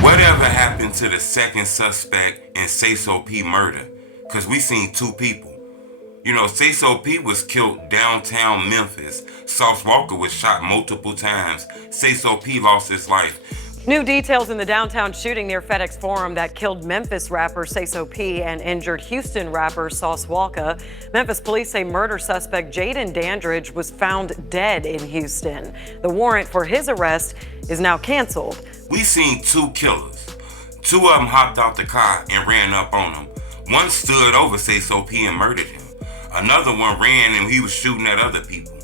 Whatever happened to the second suspect in Sayso P murder? Because we seen two people. Sayso P was killed downtown Memphis. Sauce Walker was shot multiple times. Sayso P lost his life. New details in the downtown shooting near FedEx Forum that killed Memphis rapper Sayso P and injured Houston rapper Sauce Walker. Memphis police say murder suspect Jaden Dandridge was found dead in Houston. The warrant for his arrest is now canceled. We seen two killers. Two of them hopped out the car and ran up on him. One stood over Sayso P and murdered him. Another one ran and he was shooting at other people.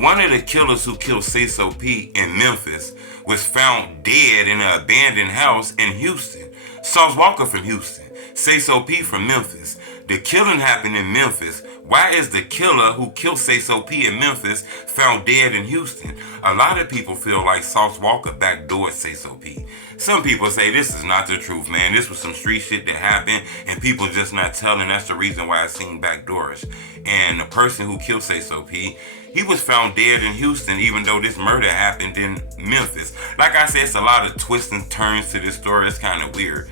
One of the killers who killed Sayso P in Memphis was found dead in an abandoned house in Houston. Sauce Walker from Houston, Sayso P from Memphis. The killing happened in Memphis. Why is the killer who killed Sayso P in Memphis found dead in Houston? A lot of people feel like Sauce Walker backdoored Sayso P. Some people say this is not the truth, man. This was some street shit that happened and people just not telling. That's the reason why I seen backdoors. And the person who killed Sayso P, he was found dead in Houston, even though this murder happened in Memphis. Like I said, it's a lot of twists and turns to this story. It's kind of weird.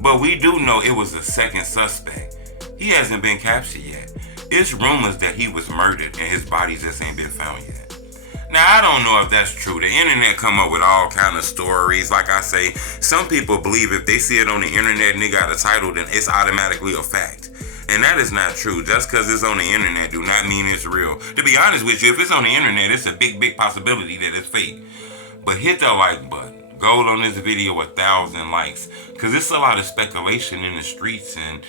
But we do know it was a second suspect. He hasn't been captured yet. It's rumors that he was murdered and his body just ain't been found yet. Now, I don't know if that's true. The internet come up with all kind of stories. Like I say, some people believe if they see it on the internet and they got a title, then it's automatically a fact. And that is not true. Just because it's on the internet do not mean it's real. To be honest with you, if it's on the internet, it's a big possibility that it's fake. But hit the like button. Go on this video 1,000 likes. Because it's a lot of speculation in the streets and,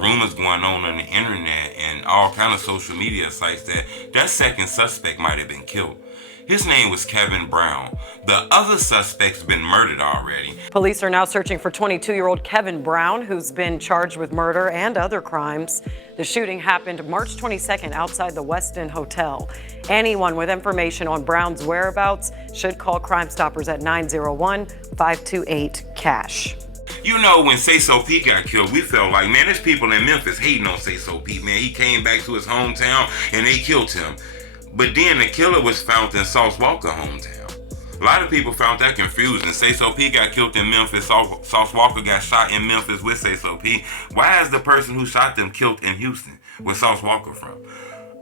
rumors going on the internet and all kind of social media sites that second suspect might have been killed. His name was Kevin Brown. The other suspect's been murdered already. Police are now searching for 22-year-old Kevin Brown, who's been charged with murder and other crimes. The shooting happened March 22nd outside the Westin Hotel. Anyone with information on Brown's whereabouts should call Crime Stoppers at 901-528-CASH. When Sayso P got killed, we felt like, man, there's people in Memphis hating on Sayso P, man. He came back to his hometown and they killed him. But then the killer was found in Sauce Walker hometown. A lot of people found that confusing. Sayso P got killed in Memphis. Sauce Walker got shot in Memphis with Sayso P. Why is the person who shot them killed in Houston? Where Sauce Walker from?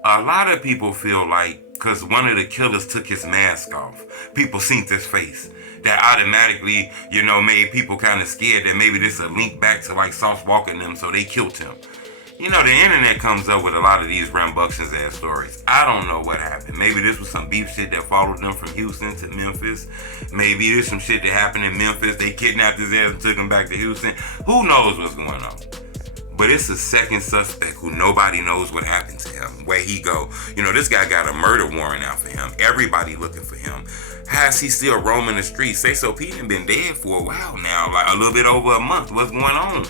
A lot of people feel like because one of the killers took his mask off, people seen his face. That automatically, made people kind of scared that maybe this is a link back to like Sauce Walker and them, so they killed him. The internet comes up with a lot of these rambunctious ass stories. I don't know what happened. Maybe this was some beef shit that followed them from Houston to Memphis. Maybe there's some shit that happened in Memphis. They kidnapped his ass and took him back to Houston. Who knows what's going on? But it's a second suspect who nobody knows what happened to him, where he go. This guy got a murder warrant out for him. Everybody looking for him. How is he still roaming the streets? Sayso P done been dead for a while now, like a little bit over a month. What's going on?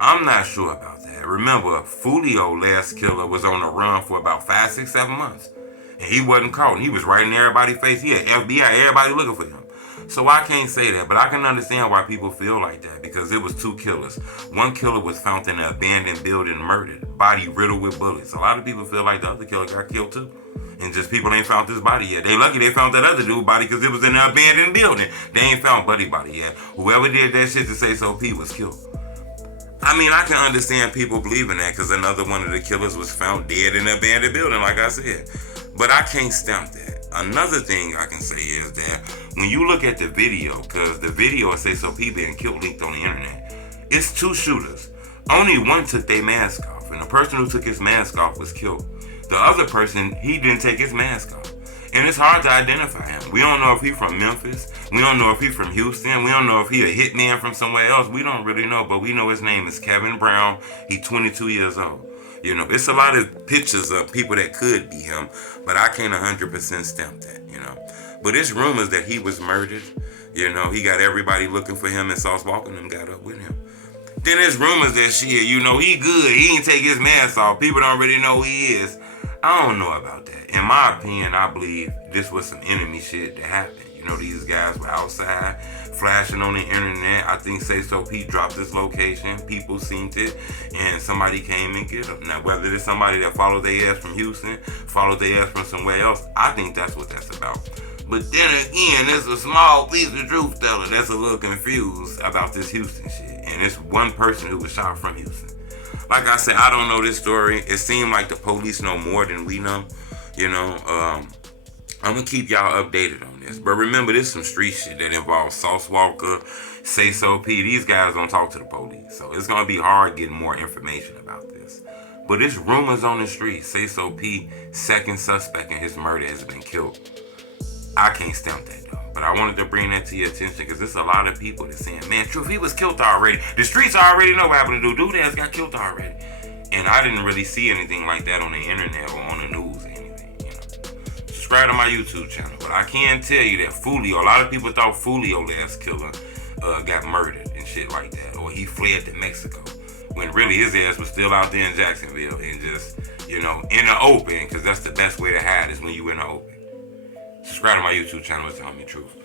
I'm not sure about that. Remember, Fulio, last killer, was on the run for about 5, 6, 7 months. And he wasn't caught. And he was right in everybody's face. He had FBI, everybody looking for him. So I can't say that, but I can understand why people feel like that because it was two killers. One killer was found in an abandoned building murdered, body riddled with bullets. A lot of people feel like the other killer got killed too. And just people ain't found this body yet. They lucky they found that other dude's body because it was in an abandoned building. They ain't found Buddy body yet. Whoever did that shit to Sayso P was killed. I can understand people believing that because another one of the killers was found dead in an abandoned building, like I said. But I can't stamp that. Another thing I can say is that when you look at the video, because the video of Sayso P being killed leaked on the internet, it's two shooters. Only one took their mask off, and the person who took his mask off was killed. The other person, he didn't take his mask off. And it's hard to identify him. We don't know if he's from Memphis. We don't know if he's from Houston. We don't know if he's a hitman from somewhere else. We don't really know, but we know his name is Kevin Brown. He's 22 years old. It's a lot of pictures of people that could be him, but I can't 100% stamp that, But it's rumors that he was murdered. He got everybody looking for him and Sauce Walker and them got up with him. Then there's rumors that he good. He didn't take his mask off. People don't really know who he is. I don't know about that. In my opinion, I believe this was some enemy shit that happened. These guys were outside flashing on the internet. I think Sayso P dropped this location. People seen it, and somebody came and get them. Now, whether it's somebody that followed their ass from Houston, followed their ass from somewhere else, I think that's what that's about. But then again, there's a small piece of truth teller that's a little confused about this Houston shit. And it's one person who was shot from Houston. Like I said, I don't know this story. It seemed like the police know more than we know. You know, I'm going to keep y'all updated on this. But remember, this is some street shit that involves Sauce Walker, Sayso P. These guys don't talk to the police. So it's going to be hard getting more information about this. But it's rumors on the street. Sayso P, second suspect in his murder, has been killed. I can't stamp that though. But I wanted to bring that to your attention because there's a lot of people that's saying, man, Truth, he was killed already. The streets already know what happened to dude. Dude has got killed already. And I didn't really see anything like that on the internet or on the news or anything, you know. Subscribe to my YouTube channel. But I can tell you that Fulio, a lot of people thought Fulio, last killer, got murdered and shit like that. Or he fled to Mexico. When really his ass was still out there in Jacksonville and just, you know, in the open. Because that's the best way to hide is when you in the open. Subscribe to my YouTube channel. It's Tell Me Truth.